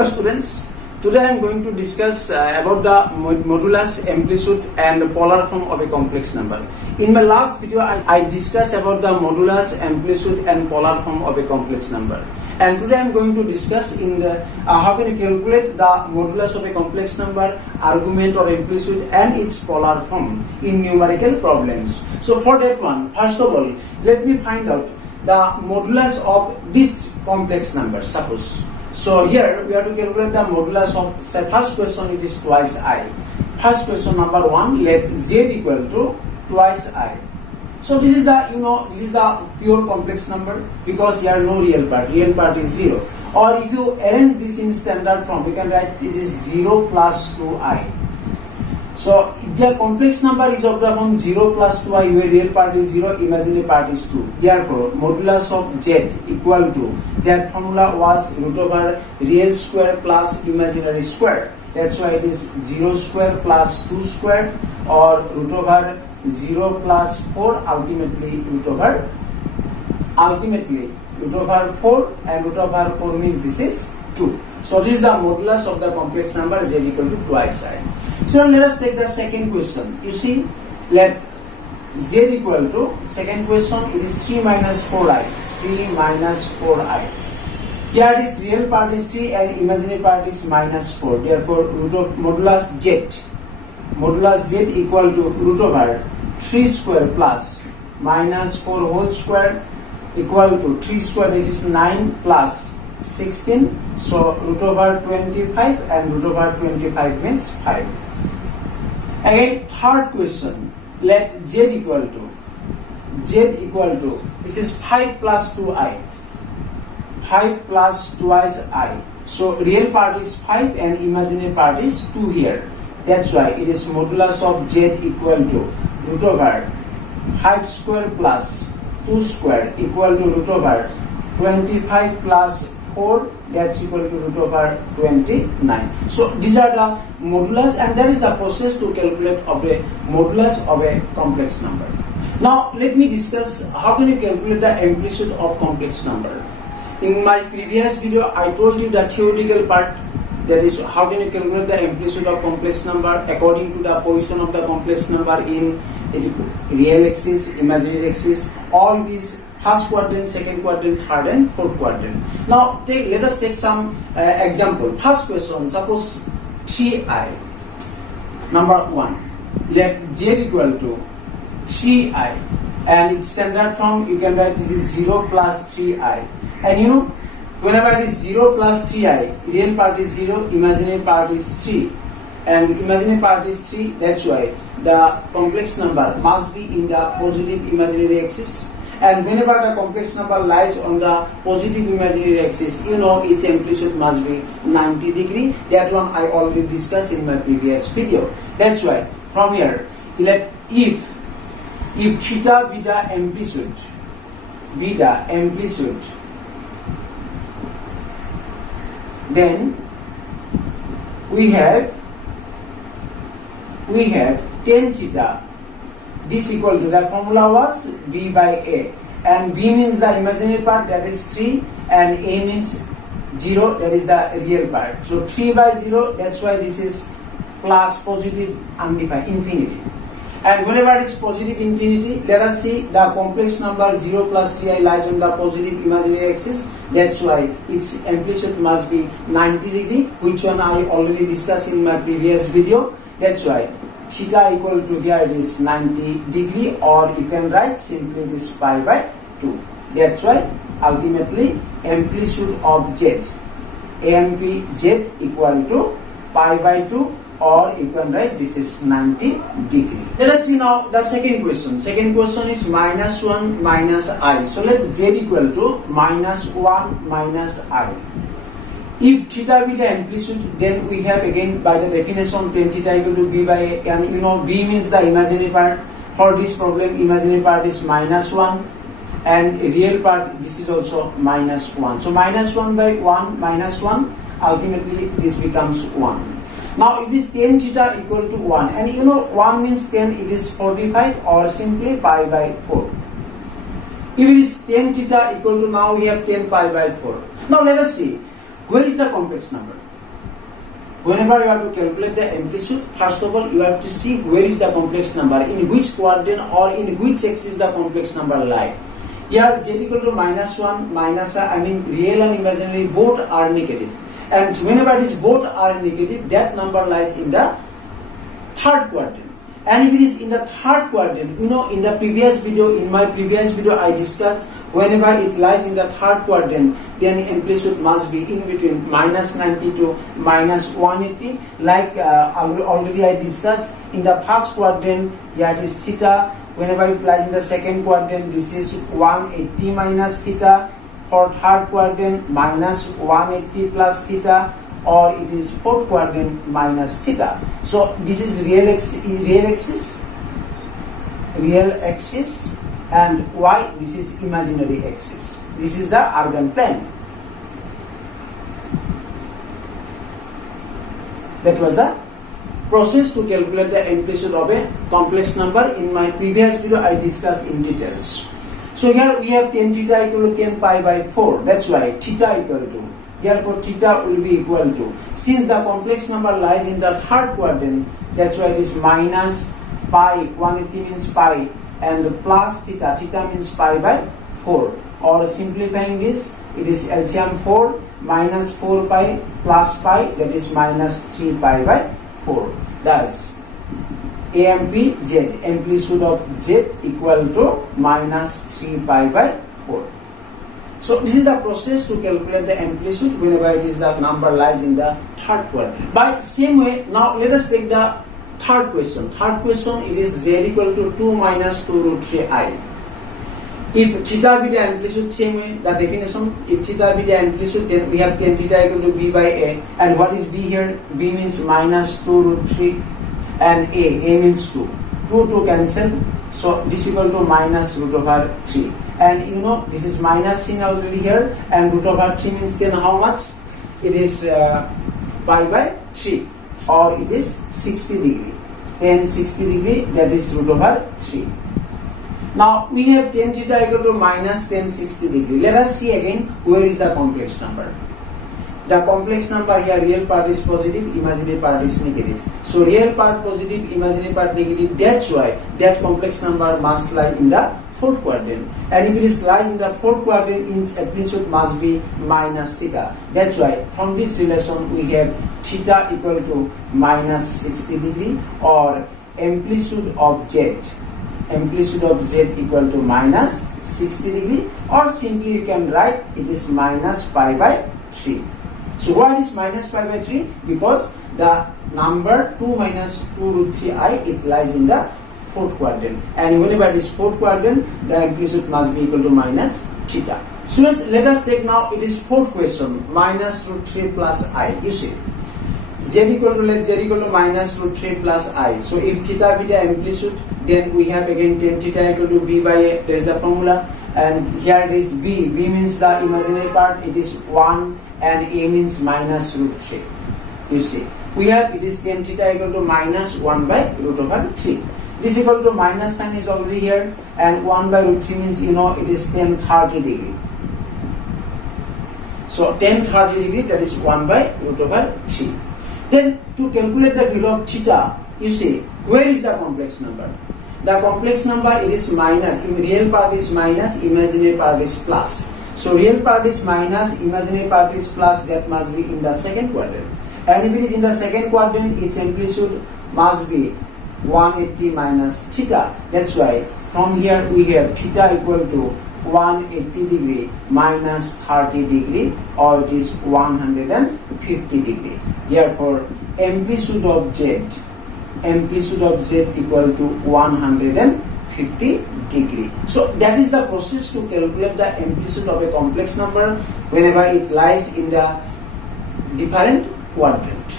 Hello students, today I am going to discuss about the modulus, amplitude and polar form of a complex number. In my last video I discussed about the modulus, amplitude and polar form of a complex number. And today I am going to discuss in the how can you calculate the modulus of a complex number, argument or amplitude and its polar form in numerical problems. So for that one, first of all, let me find out the modulus of this complex number. Suppose, so here we have to calculate the modulus of, say, first question it is twice I. First question number 1, let z equal to twice I. So this is the, this is the pure complex number because here no real part is 0. Or if you arrange this in standard form, you can write it is 0 plus 2i. So if the complex number is of the form 0 plus 2i, where real part is 0, imaginary part is 2. Therefore, modulus of z equal to, that formula was root over real square plus imaginary square. That's why it is 0 square plus 2 square, or root over 0 plus 4, ultimately root over 4, and root over 4 means this is 2. So this is the modulus of the complex number z equal to twice I. So let us take the second question. You see, let z equal to, second question it is 3 minus 4i. 3 minus 4i. Here this real part is 3 and imaginary part is minus 4. Therefore root of modulus z equal to root over 3 square plus minus 4 whole square equal to 3 square, this is 9 plus 16, so root over 25, and root over 25 means 5. Again, third question, let z equal to, this is 5 plus 2i, 5 plus twice I. So real part is 5 and imaginary part is 2 here. That's why it is modulus of z equal to root over 5 square plus 2 square equal to root over 25 plus 4, that's equal to root over 29. So these are the modulus, and that is the process to calculate of a modulus of a complex number. Now let me discuss how can you calculate the amplitude of complex number. In my previous video I told you the theoretical part, that is how can you calculate the amplitude of complex number according to the position of the complex number in real axis, imaginary axis, all these first quadrant, second quadrant, third and fourth quadrant. Now let us take some example. First question, suppose 3i. Number 1, let z equal to 3i, and its standard form you can write it is 0 plus 3i. And whenever it is 0 plus 3i, real part is 0, imaginary part is 3, and imaginary part is 3. That's why the complex number must be in the positive imaginary axis. And whenever the complex number lies on the positive imaginary axis, its amplitude must be 90 degree. That one I already discussed in my previous video. That's why from here, let if theta be the amplitude, then we have tan theta. This equal to, the formula was b by a, and b means the imaginary part, that is 3, and a means 0, that is the real part. So 3 by 0, that's why this is plus positive undefined infinity. And whenever it is positive infinity, let us see the complex number 0 plus 3i lies on the positive imaginary axis. That's why its amplitude must be 90 degree, which one I already discussed in my previous video. That's why theta equal to, here it is 90 degree, or you can write simply this pi by 2. That's why ultimately amplitude of z, z equal to pi by 2, or you can write this is 90 degree. Let us see now the second question. Second question is minus 1 minus I. So let z equal to minus 1 minus I. If theta be the amplitude, then we have again by the definition tan theta equal to b by a, and b means the imaginary part. For this problem, imaginary part is minus 1, and real part, this is also minus 1. So minus 1 by 1 minus 1, ultimately this becomes 1. Now if this tan theta equal to 1, and 1 means 10, it is 45, or simply pi by 4. If it is tan theta equal to, now we have 10 pi by 4. Now let us see, where is the complex number? whenever you have to calculate the amplitude, first of all you have to see where is the complex number, in which quadrant or in which axis the complex number lie. Here z equal to -1, real and imaginary both are negative, and whenever it is both are negative, that number lies in the third quadrant. And if it is in the third quadrant, in the previous video, I discussed whenever it lies in the third quadrant, then amplitude must be in between -90 to -180. Like already I discussed, in the first quadrant, here it is theta. Whenever it lies in the second quadrant, this is 180 minus theta. For third quadrant, -180 plus theta. Or it is fourth quadrant minus theta. So this is real axis, and y, this is imaginary axis. This is the Argand plane. That was the process to calculate the amplitude of a complex number. In my previous video I discussed in details. So here we have tan theta equal to tan pi by 4. That's why theta equal to, therefore theta will be equal to, since the complex number lies in the third quadrant, that's why it is minus pi, 180 means pi, and plus theta, theta means pi by 4. Or simplifying this, it is LCM 4 minus 4 pi plus pi, that is minus 3 pi by 4. Thus AMPZ, amplitude of Z equal to minus 3 pi by 4. So this is the process to calculate the amplitude whenever it is the number lies in the third quadrant. By same way, now let us take the third question. Third question, it is Z equal to 2 minus 2 root 3i. If theta be the amplitude, same way the definition, if theta be the amplitude, then we have tan theta equal to b by a. And what is b here? B means minus 2 root 3, and a means 2. 2 cancel, so this equal to minus root over 3. And this is minus sign already here, and root over 3 means then how much? It is pi by 3, or it is 60 degree. Tan 60 degree, that is root over 3. Now we have tan theta equal to minus tan 60 degree. Let us see again where is the complex number. The complex number here, real part is positive, imaginary part is negative. So real part positive, imaginary part negative. That's why that complex number must lie in the fourth quadrant. And if it is lies in the fourth quadrant, its amplitude must be minus theta. That's why from this relation we have theta equal to minus 60 degree, or amplitude of Z. Amplitude of Z equal to minus 60 degree, or simply you can write it is minus pi by 3. So why it is minus pi by 3? Because the number 2 minus 2 root 3i, it lies in the fourth quadrant, and whenever it is fourth quadrant, the amplitude must be equal to minus theta. Students, let us take now, it is fourth question, minus root 3 plus I. You see, Z equal to minus root 3 plus I. So if theta be the amplitude, then we have again tan theta equal to b by a. There is the formula, and here it is b. B means the imaginary part, it is 1, and a means minus root 3. You see, we have it is tan theta equal to minus 1 by root over 3. This equal to minus sign is already here, and 1 by root 3 means it is tan 30 degree. So tan 30 degree, that is 1 by root over 3. Then to calculate the value of theta, you see, where is the complex number? The complex number, it is minus, real part is minus, imaginary part is plus. So real part is minus, imaginary part is plus, that must be in the second quadrant. And if it is in the second quadrant, its amplitude must be 180 minus theta. That's why from here we have theta equal to 180 degree minus 30 degree, or it is 150 degree. Therefore amplitude of Z equal to 150 degree. So that is the process to calculate the amplitude of a complex number whenever it lies in the different quadrant,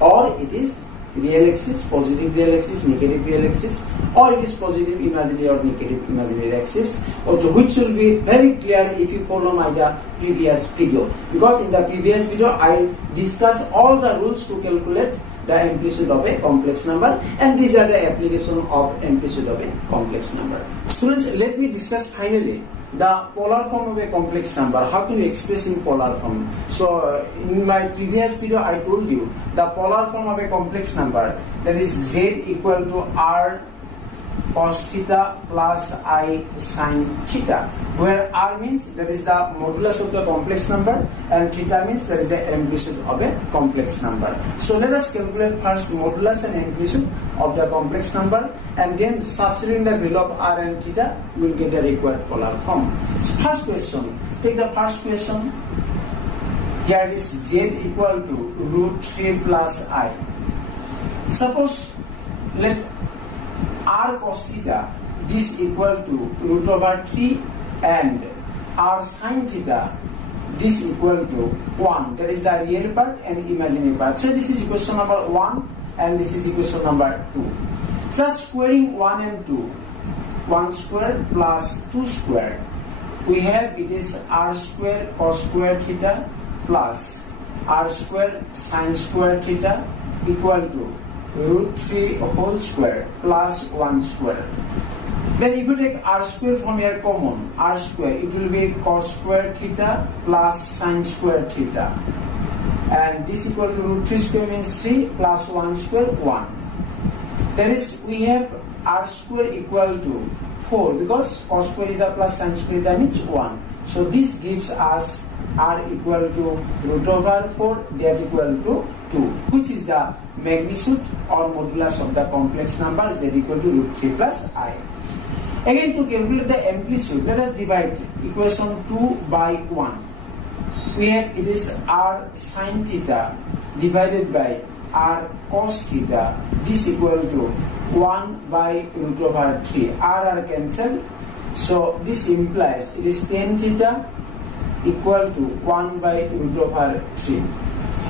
or it is real axis, positive real axis, negative real axis, or it is positive imaginary or negative imaginary axis, or which will be very clear if you follow my previous video, because in the previous video I discussed all the rules to calculate the amplitude of a complex number, and these are the application of amplitude of a complex number. Students, let me discuss finally the polar form of a complex number. How can you express in polar form? So in my previous video I told you the polar form of a complex number, that is z equal to r cos theta plus I sin theta, where r means that is the modulus of the complex number and theta means that is the amplitude of a complex number. So let us calculate first modulus and amplitude of the complex number, and then substituting the value of r and theta, we will get the required polar form. So first question, take the first question. Here is z equal to root 3 plus I. Suppose let r cos theta this equal to root over 3 and r sin theta this equal to 1, that is the real part and imaginary part. So this is equation number 1 and this is equation number 2. Just squaring 1 and 2, 1 square plus 2 square, we have it is r square cos square theta plus r square sin square theta equal to root 3 whole square plus 1 square. Then if you take r square from here common, r square, it will be cos square theta plus sin square theta, and this equal to root 3 square means 3 plus 1 square 1. That is, we have r square equal to 4 because cos square theta plus sin square theta means 1. So this gives us r equal to root over 4, that equal to 2, which is the magnitude or modulus of the complex number z equal to root 3 plus I. Again, to calculate the amplitude, let us divide equation 2 by 1. We have it is r sin theta divided by r cos theta, this equal to 1 by root over 3. R cancel, so this implies it is tan theta equal to 1 by root over 3.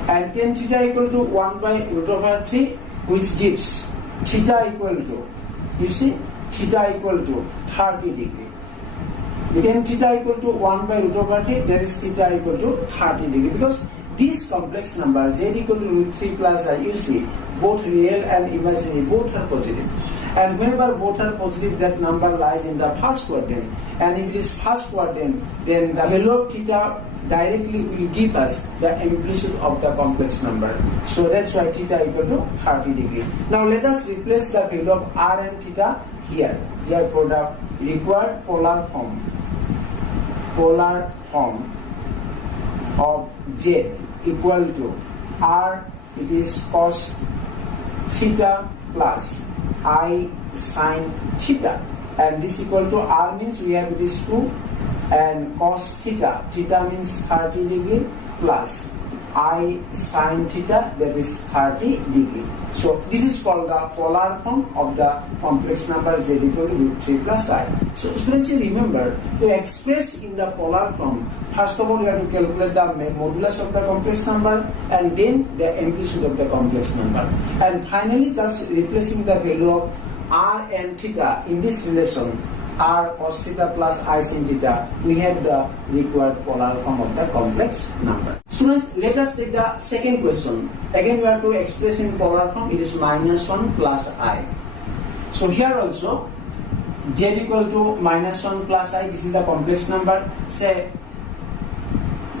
And tan theta equal to 1 by root over 3, which gives theta equal to, you see, theta equal to 30 degree. Tan theta equal to 1 by root over 3, that is theta equal to 30 degree, because this complex number z equal to root 3 plus I, you see, both real and imaginary, both are positive. And whenever both are positive, that number lies in the first quadrant. And if it is first quadrant, then the value of theta directly will give us the amplitude of the complex number. So that's why theta equal to 30 degree. Now let us replace the value of r and theta here. Therefore the required polar form of z equal to r, it is cos theta plus I sin theta, and this equal to r means we have it is 2, and cos theta, theta means 30 degree plus I sin theta, that is 30 degree. So this is called the polar form of the complex number z equal to root 3 plus I. So students, you remember to express in the polar form, first of all you have to calculate the modulus of the complex number and then the amplitude of the complex number, and finally just replacing the value of r and theta in this relation, r cos theta plus I sin theta, we have the required polar form of the complex number. Students, let us take the second question. Again we have to express in polar form, it is minus 1 plus I. So here also z equal to minus 1 plus I, this is the complex number. Say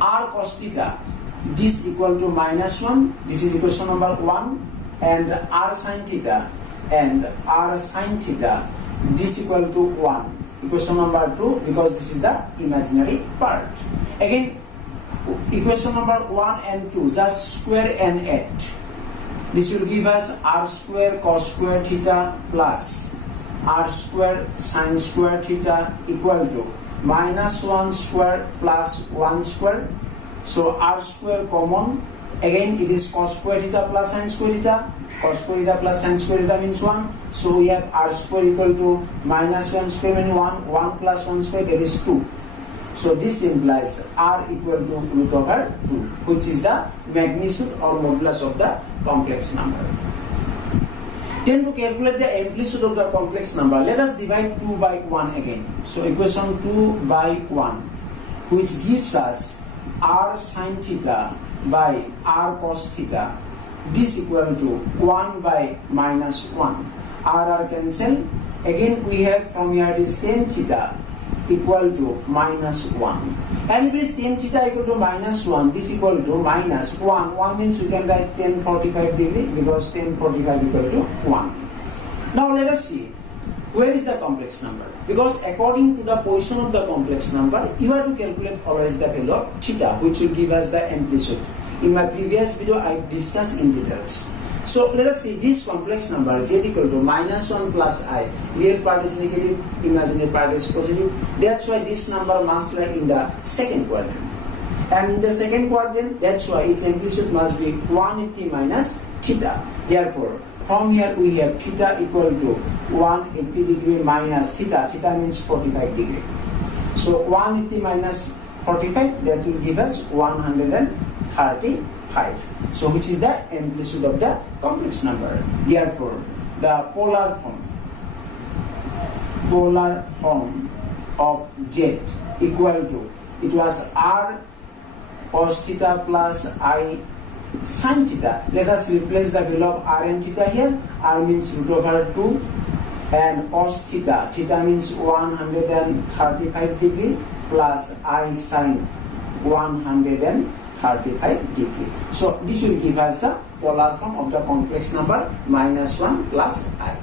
r cos theta, this equal to minus 1, this is equation number 1, and r sin theta and r sin theta, this equal to 1, equation number 2, because this is the imaginary part. Again, equation number 1 and 2, just square and add. This will give us r square cos square theta plus r square sin square theta equal to minus 1 square plus 1 square. So r square common, again it is cos square theta plus sin square theta, cos square theta plus sin square theta means 1. So we have r square equal to minus 1 square means 1, 1 plus 1 square, that is 2. So this implies r equal to root over 2, which is the magnitude or modulus of the complex number. Then to calculate the amplitude of the complex number, let us divide 2 by 1 again. So equation 2 by 1, which gives us r sin theta by r cos theta, this equal to 1 by minus 1. R cancel. Again we have from here is tan theta equal to minus 1. And if it is tan theta equal to minus 1, this equal to minus 1. 1 means we can write tan 45 degree because tan 45 equal to 1. Now let us see where is the complex number, because according to the position of the complex number you have to calculate always the value of theta, which will give us the amplitude. In my previous video I discussed in details. So let us see this complex number z equal to minus 1 plus I. Real part is negative, imaginary part is positive. That's why this number must lie in the second quadrant. And in the second quadrant, that's why its amplitude must be 180 minus theta. Therefore, from here we have theta equal to 180 degree minus theta. Theta means 45 degree. So 180 minus 45, that will give us 135. So which is the amplitude of the complex number. Therefore, the polar form of z equal to, it was r cos theta plus I sin theta. Let us replace the value of r and theta here. R means root over 2 and cos theta. Theta means 135 degree plus I sin 135 degree. So this will give us the polar form of the complex number minus 1 plus I.